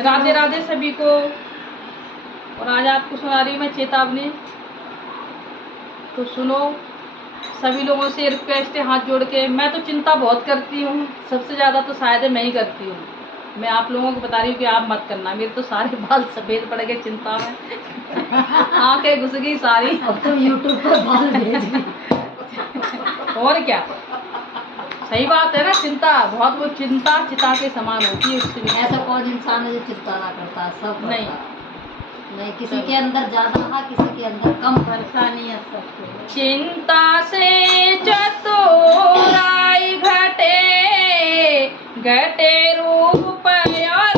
राधे राधे सभी को। और आज आपको सुना रही मैं चेतावनी, तो सुनो। सभी लोगों से रिक्वेस्ट है हाथ जोड़ के। मैं तो चिंता बहुत करती हूँ, सबसे ज़्यादा तो शायद मैं ही करती हूँ। मैं आप लोगों को बता रही हूँ कि आप मत करना। मेरे तो सारे बाल सफ़ेद पड़ गए चिंता में। आंखें घुस गई सारी। अब तो यूट्यूब पर बाल भेज और क्या, सही बात है ना। चिंता बहुत, वो चिंता चिता के समान होती है। उससे ऐसा कौन इंसान है जो चिंता ना करता है? सब नहीं नहीं, किसी के अंदर ज्यादा है, किसी के अंदर कम परेशानी है। सबको चिंता से चतुराई घटे, घटे रूप और